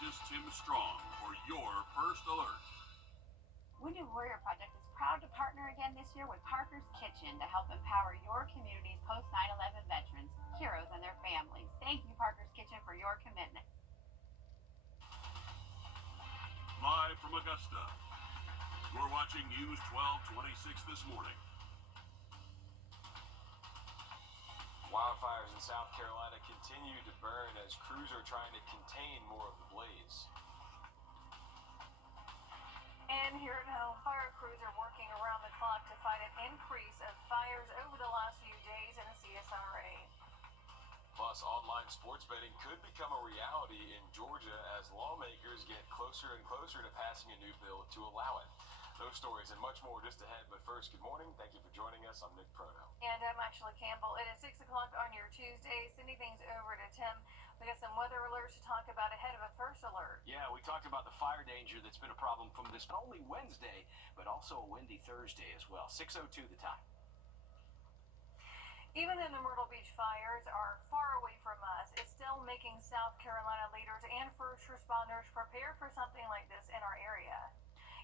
meteorologist Tim Strong for your first alert. Wrdw Project is proud to partner again this year with Parker's Kitchen to help empower your community's post 9/11 veterans, heroes, and their families. Thank you, Parker's Kitchen, for your commitment. Live from Augusta, you're watching News 1226 this morning. Wildfires in South Carolina continue to burn as crews are trying to contain more of the blaze. And here at home, fire crews are working around the clock to fight an increase of fires over the last few days in the CSRA. Plus, online sports betting could become a reality in Georgia as lawmakers get closer and closer to passing a new bill to allow it. Those stories and much more just ahead, but first, good morning. Thank you for joining us. I'm Nick Proto. And I'm Ashley Campbell. It is 6 o'clock on your Tuesday. Sending things over to Tim. We got some weather alerts to talk about ahead of a first alert. Yeah, we talked about the fire danger that's been a problem from this not only Wednesday, but also a windy Thursday as well. 6:02 the time. Even though the Myrtle Beach fires are far away from us, it's still making South Carolina leaders and first responders prepare for something like this in our area.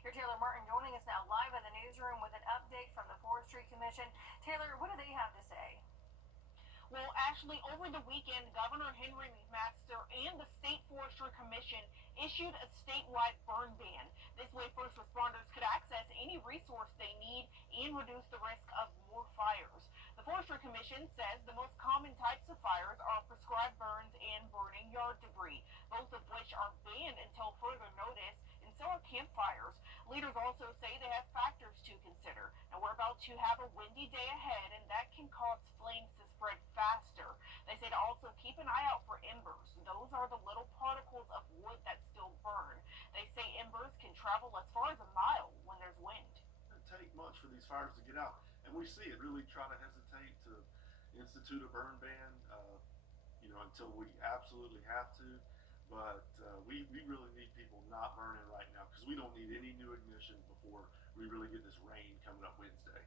Your Taylor Martin joining us now live in the newsroom with an update from the Forestry Commission. Taylor, what do they have to say? Well, Ashley, over the weekend, Governor Henry McMaster and the State Forestry Commission issued a statewide burn ban. This way, first responders could access any resource they need and reduce the risk of more fires. The Forestry Commission says the most common types of fires are prescribed burns and burning yard debris, both of which are banned until further notice, and so are campfires. Leaders also say they have factors to consider. Now, we're about to have a windy day ahead, and that can cause flames to spread faster. They say to also keep an eye out for embers. Those are the little particles of wood that still burn. They say embers can travel as far as a mile when there's wind. It doesn't take much for these fires to get out, and we see it really try to hesitate to institute a burn ban, until we absolutely have to. But we really need people not burning right now because we don't need any new ignition before we really get this rain coming up Wednesday.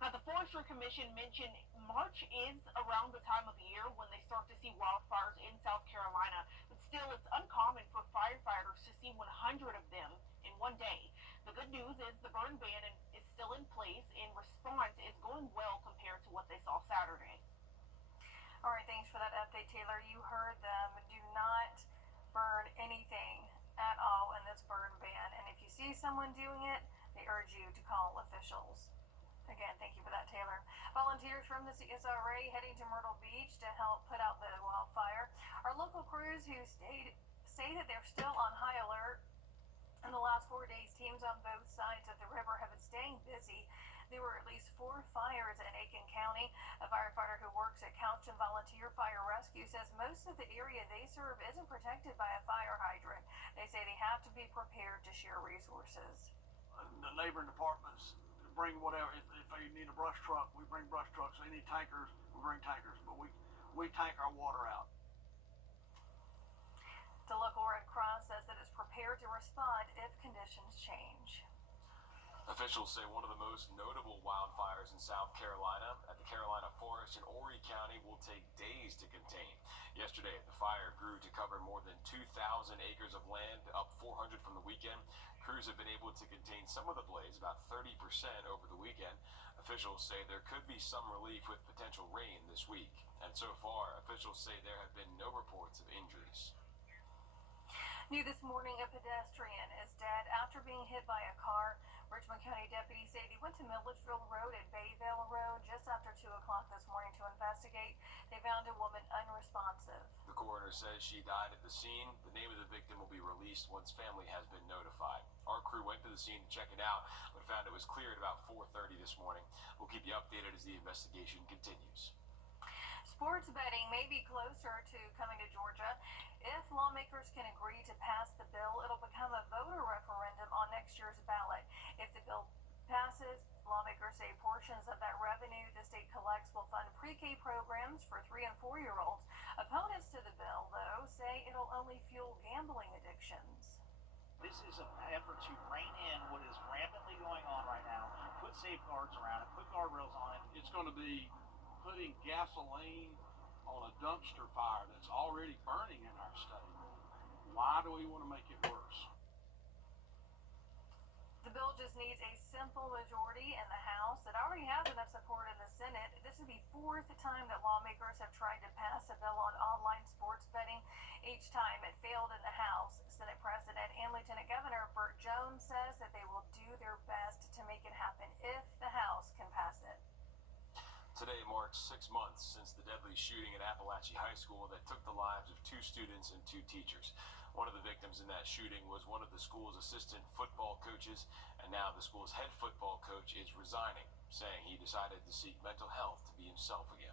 Now, the Forestry Commission mentioned March is around the time of year when they start to see wildfires in South Carolina, but still it's uncommon for firefighters to see 100 of them in one day. The good news is the burn ban is still in place and response is going well compared to what they saw Saturday. All right, thanks for that update, Taylor. You heard them. Do not burn anything at all in this burn ban. And if you see someone doing it, they urge you to call officials. Again, thank you for that, Taylor. Volunteers from the CSRA heading to Myrtle Beach to help put out the wildfire. Our local crews who say that they're still on high alert. In the last 4 days, teams on both sides of the river have been staying busy. There were at least 4 fires in Aiken County. A firefighter who works at Counchin Volunteer Fire Rescue says most of the area they serve isn't protected by a fire hydrant. They say they have to be prepared to share resources. The neighboring departments bring whatever. If they need a brush truck, we bring brush trucks. They need tankers, we bring tankers. But we tank our water out. The local Red Cross says that it's prepared to respond if conditions change. Officials say one of the most notable wildfires in South Carolina at the Carolina Forest in Horry County will take days to contain. Yesterday, the fire grew to cover more than 2,000 acres of land, up 400 from the weekend. Crews have been able to contain some of the blaze, about 30% over the weekend. Officials say there could be some relief with potential rain this week. And so far, officials say there have been no reports of injuries. New this morning, a pedestrian is dead after being hit by a car. Richmond County deputies say they went to Milledgeville Road and Bayville Road just after 2 o'clock this morning to investigate. They found a woman unresponsive. The coroner says she died at the scene. The name of the victim will be released once family has been notified. Our crew went to the scene to check it out, but found it was clear at about 4:30 this morning. We'll keep you updated as the investigation continues. Sports betting may be closer to coming to Georgia. If lawmakers can agree to pass the bill, it'll become a voter referendum on next year's ballot. If the bill passes, lawmakers say portions of that revenue the state collects will fund pre-K programs for 3- and 4-year-olds. Opponents to the bill, though, say it'll only fuel gambling addictions. This is an effort to rein in what is rampantly going on right now, put safeguards around it, put guardrails on it. It's going to be putting gasoline on a dumpster fire that's already burning in our state. Why do we want to make it worse? The bill just needs a simple majority in the House. It already has enough support in the Senate. This is the fourth time that lawmakers have tried to pass a bill on online sports betting. Each time it failed in the House. Senate President and Lieutenant Governor Burt Jones says that they will do their best to make it happen if the House can pass it. Today marks 6 months since the deadly shooting at Appalachia High School that took the lives of 2 students and 2 teachers. One of the victims in that shooting was one of the school's assistant football coaches, and now the school's head football coach is resigning, saying he decided to seek mental health to be himself again.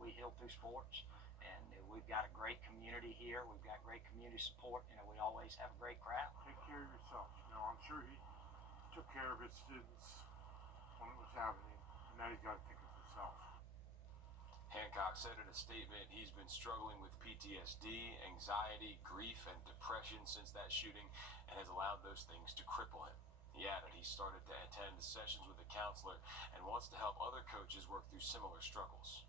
We heal through sports, and we've got a great community here. We've got great community support. We always have a great crowd. Take care of yourself. I'm sure he took care of his students when it was happening, and now he's got to take care of himself. Hancock said in a statement he's been struggling with PTSD, anxiety, grief, and depression since that shooting and has allowed those things to cripple him. He added he started to attend sessions with a counselor and wants to help other coaches work through similar struggles.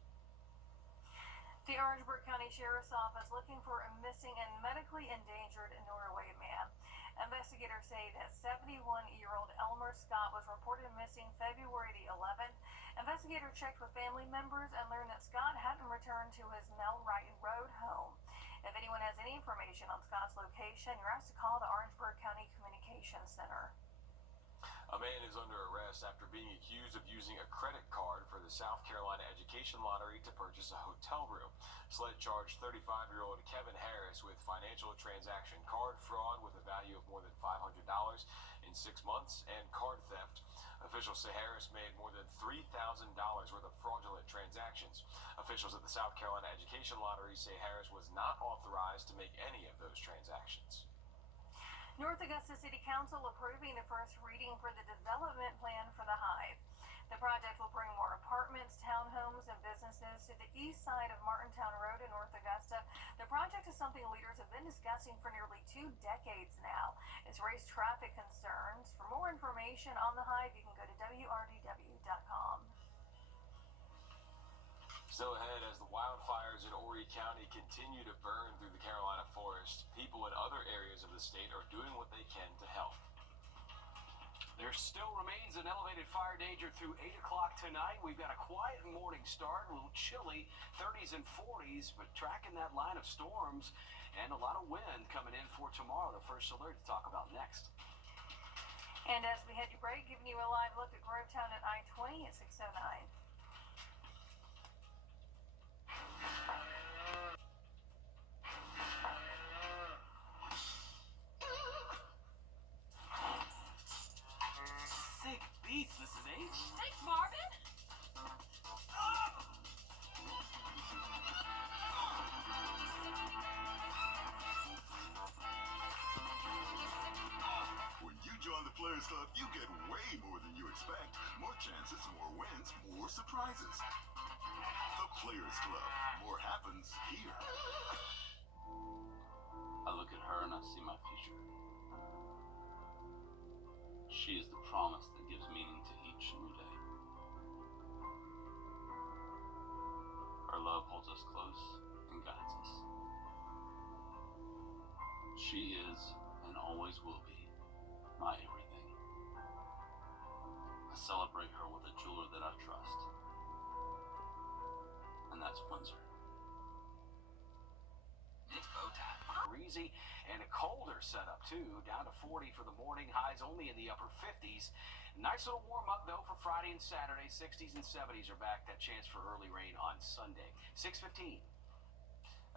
The Orangeburg County Sheriff's Office looking for a missing and medically endangered Norway man. Investigators say that 71-year-old Elmer Scott was reported missing February the 11th. Investigators checked with family members and learned that Scott hadn't returned to his Melwright Road home. If anyone has any information on Scott's location, you're asked to call the Orangeburg County Communications Center. A man is under arrest after being accused of using a credit card for the South Carolina Education Lottery to purchase a hotel room. SLED charged 35-year-old Kevin Harris with financial transaction card fraud with a value of more than $500 in 6 months and card theft. Officials say Harris made more than $3,000 worth of fraudulent transactions. Officials at the South Carolina Education Lottery say Harris was not authorized to make any of those transactions. North Augusta City Council approving the first reading for the development plan for the Hive. The project will bring more apartments, townhomes, and businesses to the east side of Martintown Road in North Augusta. The project is something leaders have been discussing for nearly 2 decades now. It's raised traffic concerns. For more information on the Hive, you can go to wrdw.com. Still ahead, as the wildfires in Horry County continue to burn through the Carolina forest, people in other areas of the state are doing what they can to help. There still remains an elevated fire danger through 8 o'clock tonight. We've got a quiet morning start, a little chilly, 30s and 40s, but tracking that line of storms and a lot of wind coming in for tomorrow. The first alert to talk about next. And as we head to break, giving you a live look at Grovetown at I-20 at 6:09. Sick beats, Mrs. H. Thanks, Marvin. When you join the Players Club, you get way more than you expect. More chances, more wins, more surprises. The Players Club. More happens here. I look at her and I see my future. She is the promise that gives meaning to each new day. Her love holds us close and guides us. She is, and always will be, my everything. I celebrate her with a jeweler that I trust. And that's Windsor. It's bow tie. Breezy and a colder setup too, down to 40 for the morning, highs only in the upper 50s. Nice little warm up though for Friday and Saturday. 60s and 70s are back. That chance for early rain on Sunday. 6:15.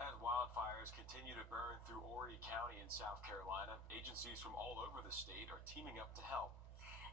As wildfires continue to burn through Horry County in South Carolina, agencies from all over the state are teaming up to help.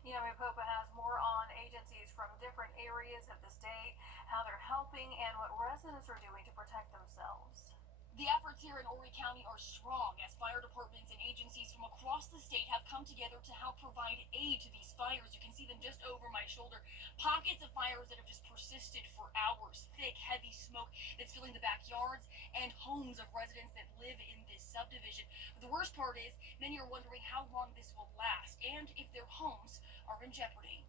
Yami Popa has more on agencies from different areas of the state, how they're helping, and what residents are doing to protect themselves. The efforts here in Horry County are strong as fire departments and agencies from across the state have come together to help provide aid to these fires. You can see them just over my shoulder. Pockets of fires that have just persisted for hours. Thick, heavy smoke that's filling the backyards and homes of residents that live in this subdivision. But the worst part is many are wondering how long this will last and if their homes are in jeopardy.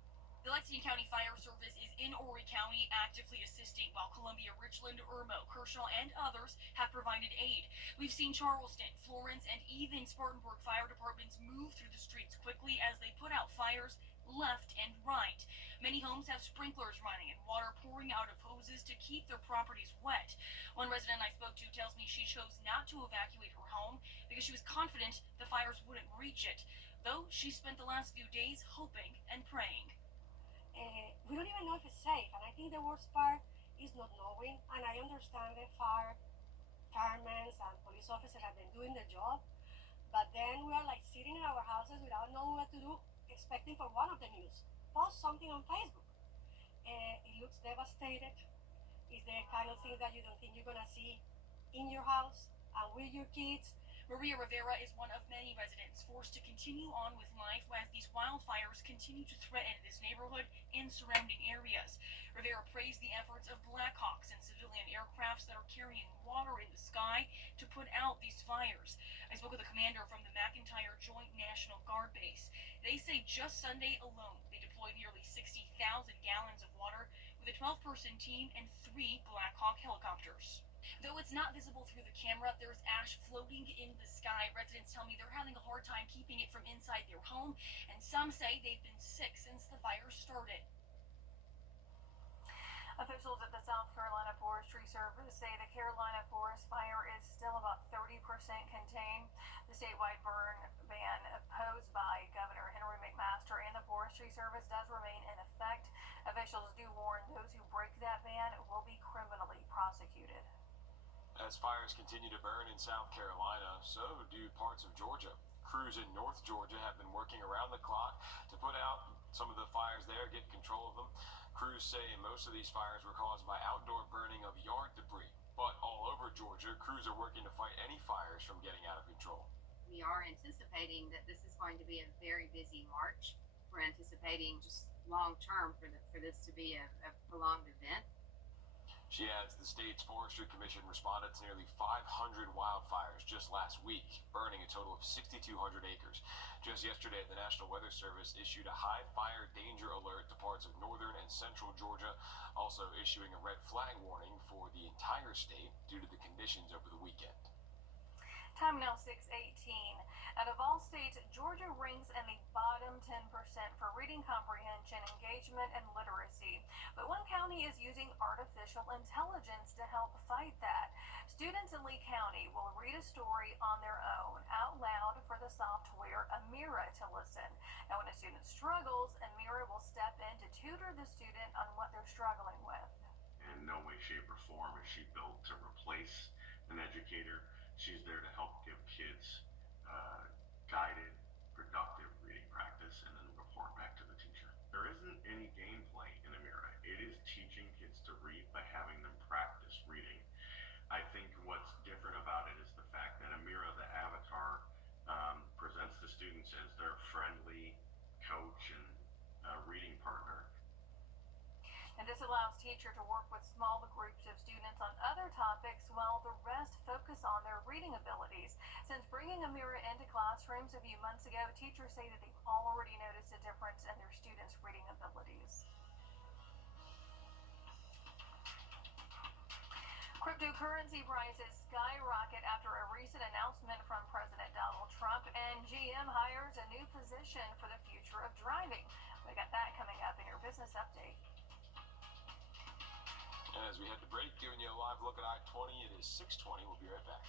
The Lexington County Fire Service is in Horry County actively assisting, while Columbia, Richland, Irmo, Kershaw, and others have provided aid. We've seen Charleston, Florence, and even Spartanburg fire departments move through the streets quickly as they put out fires left and right. Many homes have sprinklers running and water pouring out of hoses to keep their properties wet. One resident I spoke to tells me she chose not to evacuate her home because she was confident the fires wouldn't reach it, though she spent the last few days hoping and praying. We don't even know if it's safe, and I think the worst part is not knowing, and I understand the firemen and police officers have been doing their job, but then we are like sitting in our houses without knowing what to do, expecting for one of the news, post something on Facebook. It looks devastated. It's the kind of thing that you don't think you're gonna see in your house and with your kids. Maria Rivera is one of many residents forced to continue on with life as these wildfires continue to threaten this neighborhood and surrounding areas. Rivera praised the efforts of Blackhawks and civilian aircrafts that are carrying water in the sky to put out these fires. I spoke with a commander from the McIntyre Joint National Guard Base. They say just Sunday alone, they deployed nearly 60,000 gallons of water with a 12-person team and 3 Blackhawk helicopters. Though it's not visible through the camera, there's ash floating in the sky. Residents tell me they're having a hard time keeping it from inside their home, and some say they've been sick since the fire started. Officials at the South Carolina Forestry Service say the Carolina forest fire is still about 30% contained. The statewide burn ban imposed by Governor Henry McMaster and the Forestry Service does remain in effect. Officials do warn those who break that ban will be criminally prosecuted. As fires continue to burn in South Carolina, so do parts of Georgia. Crews in North Georgia have been working around the clock to put out some of the fires there, get control of them. Crews say most of these fires were caused by outdoor burning of yard debris. But all over Georgia, crews are working to fight any fires from getting out of control. We are anticipating that this is going to be a very busy March. We're anticipating just long term for this to be a prolonged event. She adds the state's Forestry Commission responded to nearly 500 wildfires just last week, burning a total of 6,200 acres. Just yesterday, the National Weather Service issued a high fire danger alert to parts of northern and central Georgia, also issuing a red flag warning for the entire state due to the conditions over the weekend. Time now 6:18. Out of all states, Georgia ranks in the bottom 10% for reading comprehension, engagement, and literacy. But one county is using artificial intelligence to help fight that. Students in Lee County will read a story on their own out loud for the software Amira to listen. Now, when a student struggles, Amira will step in to tutor the student on what they're struggling with. In no way, shape, or form is she built to replace an educator. She's there to help give kids guided, productive reading practice and then report back to the teacher. There isn't any gameplay in Amira. It is teaching kids to read by having them practice reading. I think what's different about it is the fact that Amira, the avatar, presents the students as their friendly coach and reading partner. And this allows teachers to work with small groups of students on other topics while the rest focus on their reading abilities. Since bringing Amira into classrooms a few months ago, teachers say that they've already noticed a difference in their students' reading abilities. Cryptocurrency prices skyrocket after a recent announcement from President Donald Trump, and GM hires a new position for the future of driving. We got that coming up in your business update. And as we head to break, giving you a live look at I-20, it is 6:20. We'll be right back.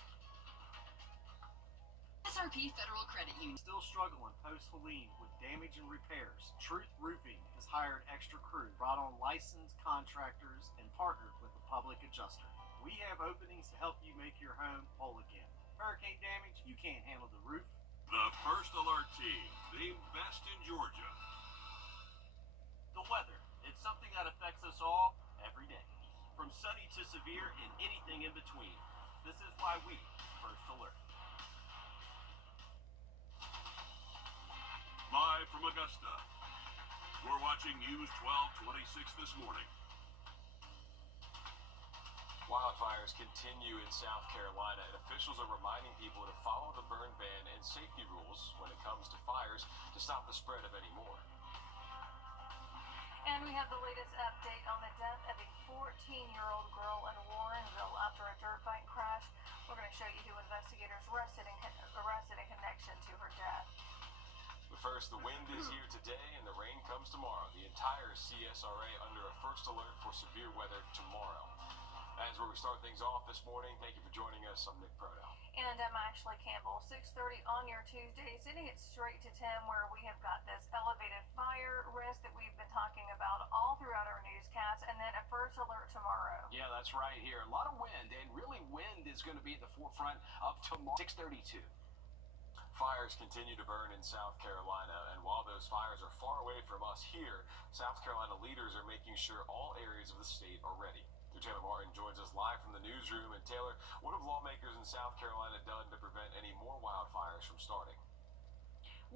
SRP Federal Credit Union. Still struggling post-Helene with damage and repairs? Truth Roofing has hired extra crew, brought on licensed contractors, and partnered with a public adjuster. We have openings to help you make your home whole again. Hurricane damage, you can't handle the roof. The First Alert Team, the best in Georgia. The weather, it's something that affects us all every day. From sunny to severe and anything in between. This is why we First Alert. Live from Augusta, we're watching News 1226 this morning. Wildfires continue in South Carolina, and officials are reminding people to follow the burn ban and safety rules when it comes to fires to stop the spread of any more. And we have the latest update on the death of a 14-year-old girl in Warrenville after a dirt bike crash. We're going to show you who investigators arrested in connection to her death. But first, the wind is here today and the rain comes tomorrow. The entire CSRA under a first alert for severe weather tomorrow. That's where we start things off this morning. Thank you for joining us. I'm Nick Proto. And I'm Ashley Campbell. 6:30 on your Tuesday. Sending it straight to Tim, where we have got this elevated fire risk that we've been talking about all throughout our newscast, and then a first alert tomorrow. Yeah, that's right here. A lot of wind, and really wind is going to be at the forefront of tomorrow. 6:32. Fires continue to burn in South Carolina, and while those fires are far away from us here, South Carolina leaders are making sure all areas of the state are ready. Taylor Martin joins us live from the newsroom. And Taylor, what have lawmakers in South Carolina done to prevent any more wildfires from starting?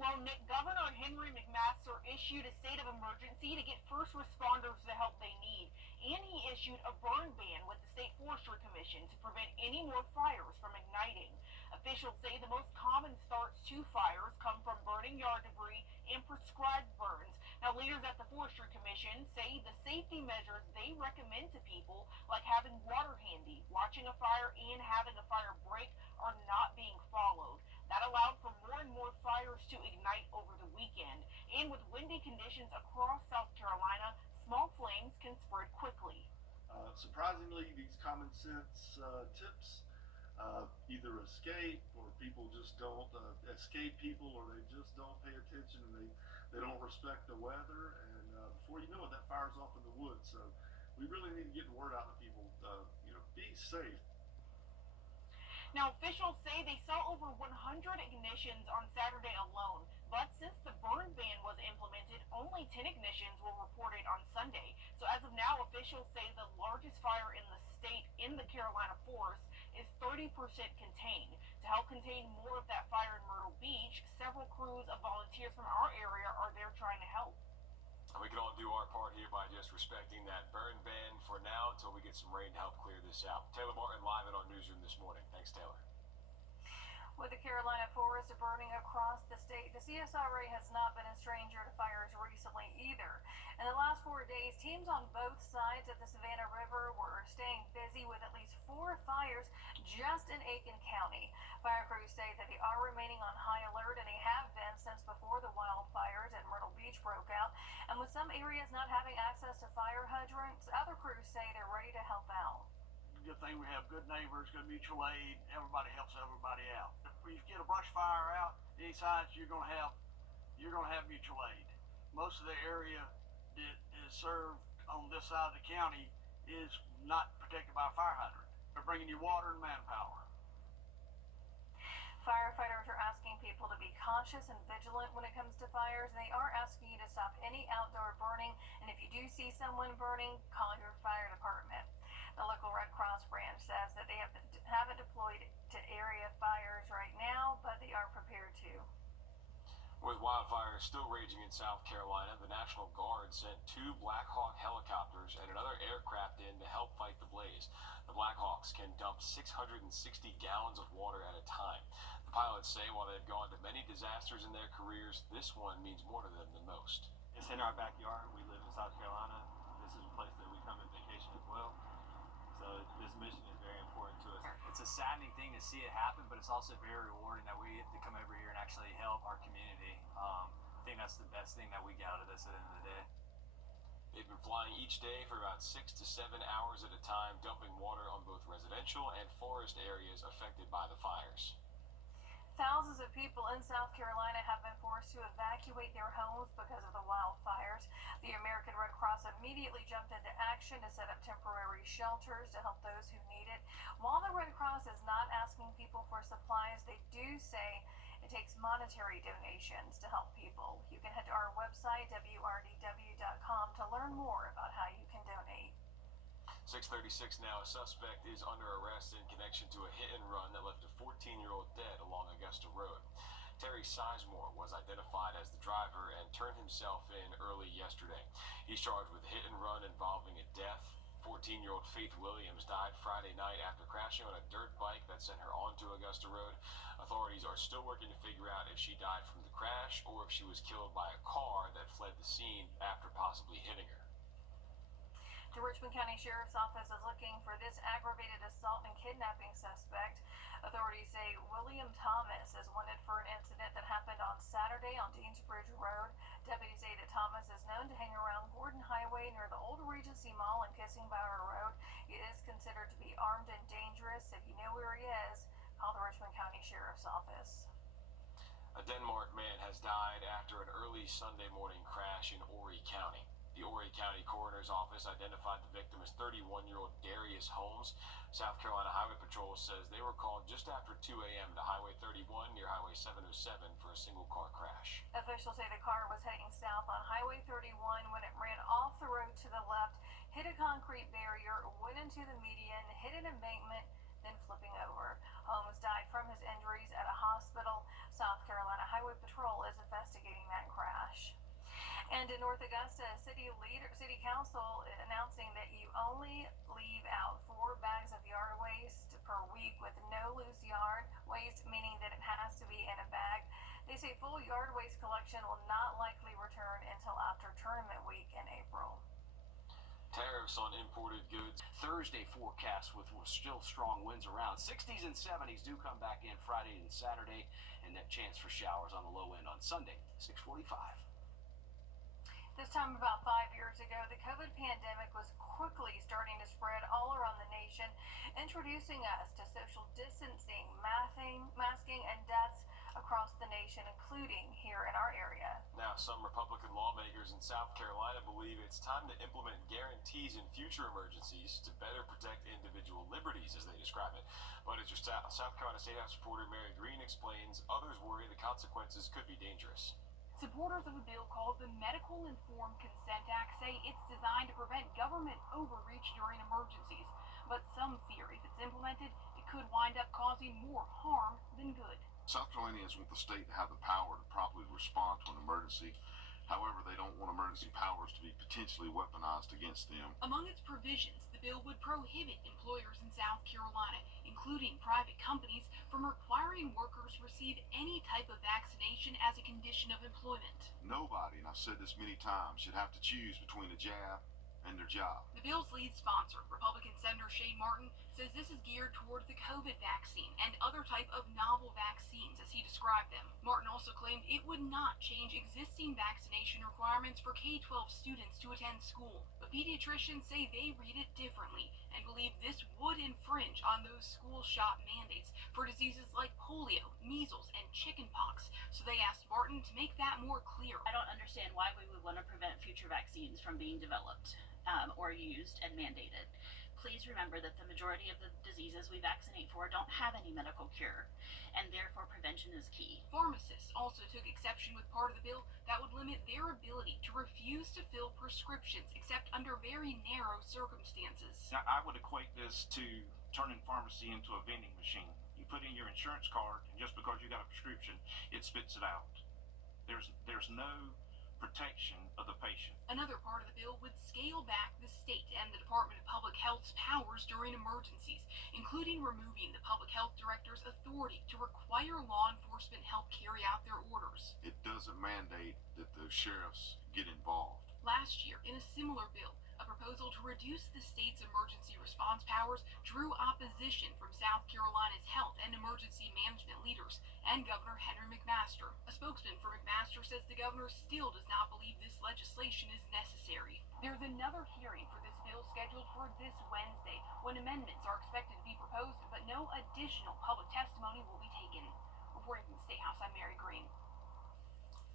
Well, Nick, Governor Henry McMaster issued a state of emergency to get first responders the help they need. And he issued a burn ban with the State Forestry Commission to prevent any more fires from igniting. Officials say the most common starts to fires come from burning yard debris and prescribed burns. Now, leaders at the Forestry Commission say the safety measures they recommend to people, like having water handy, watching a fire, and having a fire break, are not being followed. That allowed for more and more fires to ignite over the weekend. And with windy conditions across South Carolina, small flames can spread quickly. Surprisingly, these common sense tips either escape, or people just don't escape people, or they just don't pay attention, and they don't respect the weather, and before you know it, that fire's off in the woods. So we really need to get the word out to people. Be safe. Now, officials say they saw over 100 ignitions on Saturday alone, but since the burn ban was implemented, only 10 ignitions were reported on Sunday. So as of now, officials say the largest fire in the state in the Carolina forest is 30% contained. To help contain more of that fire in Myrtle Beach, several crews of volunteers from our area are there trying to help. And we can all do our part here by just respecting that burn ban for now until we get some rain to help clear this out. Taylor Martin live in our newsroom this morning. Thanks, Taylor. With the Carolina forest burning across the state, the CSRA has not been a stranger to fires recently either. In the last 4 days, teams on both sides of the Savannah River were staying busy with at least 4 fires just in Aiken County. Fire crews say that they are remaining on high alert, and they have been since before the wildfires in Myrtle Beach broke out. And with some areas not having access to fire hydrants, other crews say they're ready to help out. Good thing we have good neighbors, good mutual aid. Everybody helps everybody out. If you get a brush fire out, any sides, you're gonna have mutual aid. Most of the area that is served on this side of the county is not protected by a fire hydrant. They're bringing you water and manpower. Firefighters are asking people to be cautious and vigilant when it comes to fires, and they are asking you to stop any outdoor burning. And if you do see someone burning, call your fire department. The local Red Cross branch says that they haven't deployed to area fires right now, but they are prepared to. With wildfires still raging in South Carolina, the National Guard sent 2 Black Hawk helicopters and another aircraft in to help fight the blaze. The Black Hawks can dump 660 gallons of water at a time. The pilots say while they've gone to many disasters in their careers, this one means more to them than most. It's in our backyard. We live in South Carolina. This is a place that we come on vacation as well. So this mission is very important to us. It's a saddening thing to see it happen, but it's also very rewarding that we get to come over here and actually help our community. I think that's the best thing that we get out of this at the end of the day. They've been flying each day for about 6 to 7 hours at a time, dumping water on both residential and forest areas affected by the fires. Thousands of people in South Carolina have been forced to evacuate their homes because of the wildfires. The American Red Cross immediately jumped into action to set up temporary shelters to help those who need it. While the Red Cross is not asking people for supplies, they do say it takes monetary donations to help people. You can head to our website, wrdw.com, to learn more about how you can donate. 6:36 now. A suspect is under arrest in connection to a hit and run that left a 14-year-old dead along Augusta Road. Terry Sizemore was identified as the driver and turned himself in early yesterday. He's charged with a hit and run involving a death. 14-year-old Faith Williams died Friday night after crashing on a dirt bike that sent her onto Augusta Road. Authorities are still working to figure out if she died from the crash or if she was killed by a car that fled the scene after possibly hitting her. The Richmond County Sheriff's Office is looking for this aggravated assault and kidnapping suspect. Authorities say William Thomas is wanted for an incident that happened on Saturday on Deansbridge Road. Deputies say that Thomas is known to hang around Gordon Highway near the old Regency Mall and Kissing Bower Road. He is considered to be armed and dangerous. If you know where he is, call the Richmond County Sheriff's Office. A Denmark man has died after an early Sunday morning crash in Horry County. The Horry County Coroner's Office identified the victim as 31-year-old Darius Holmes. South Carolina Highway Patrol says they were called just after 2 a.m. to Highway 31 near Highway 707 for a single-car crash. Officials say the car was heading south on Highway 31 when it ran off the road to the left, hit a concrete barrier, went into the median, hit an embankment, then flipping over. Holmes died from his injuries at a hospital. South Carolina Highway Patrol is investigating that crash. And in North Augusta, City Council announcing that you only leave out 4 bags of yard waste per week with no loose yard waste, meaning that it has to be in a bag. They say full yard waste collection will not likely return until after tournament week in April. Tariffs on imported goods. Thursday forecast with still strong winds around. 60s and 70s do come back in Friday and Saturday, and that chance for showers on the low end on Sunday, 6:45. This time about 5 years ago, the COVID pandemic was quickly starting to spread all around the nation, introducing us to social distancing, masking, and deaths across the nation, including here in our area. Now, some Republican lawmakers in South Carolina believe it's time to implement guarantees in future emergencies to better protect individual liberties, as they describe it. But as your South Carolina State House reporter Mary Green explains, others worry the consequences could be dangerous. Supporters of a bill called the Medical Informed Consent Act say it's designed to prevent government overreach during emergencies. But some fear if it's implemented, it could wind up causing more harm than good. South Carolinians want the state to have the power to properly respond to an emergency. However, they don't want emergency powers to be potentially weaponized against them. Among its provisions, the bill would prohibit employers in South Carolina, including private companies, from requiring workers receive any type of vaccination as a condition of employment. Nobody, and I've said this many times, should have to choose between a jab and their job. The bill's lead sponsor, Republican Senator Shane Martin, says this is geared toward the COVID vaccine and other type of novel vaccines, as he described them. Martin also claimed it would not change existing vaccination requirements for K-12 students to attend school. But pediatricians say they read it differently and believe this would infringe on those school shot mandates for diseases like polio, measles, and chickenpox. So they asked Martin to make that more clear. I don't understand why we would want to prevent future vaccines from being developed or used and mandated. Please remember that the majority of the diseases we vaccinate for don't have any medical cure, and therefore prevention is key. Pharmacists also took exception with part of the bill that would limit their ability to refuse to fill prescriptions except under very narrow circumstances. Now, I would equate this to turning pharmacy into a vending machine. You put in your insurance card, and just because you got a prescription, it spits it out. There's no protection of the patient. Another part of the bill would scale back the state and the Department of Public Health's powers during emergencies, including removing the public health director's authority to require law enforcement help carry out their orders. It doesn't mandate that the sheriffs get involved. Last year, in a similar bill, a proposal to reduce the state's emergency response powers drew opposition from South Carolina's health and emergency management leaders and Governor Henry McMaster. A spokesman for McMaster says the governor still does not believe this legislation is necessary. There's another hearing for this bill scheduled for this Wednesday, when amendments are expected to be proposed, but no additional public testimony will be taken. Reporting from the State House, I'm Mary Green.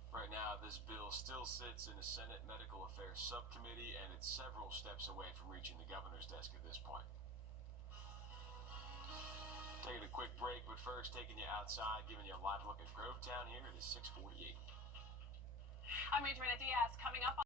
Right now, this bill still sits in the Senate Medical Affairs Subcommittee, and it's several steps away from reaching the governor's desk at this point. Taking a quick break, but first taking you outside, giving you a live look at Grovetown here. It is 6:48. I'm Adriana Diaz. Coming up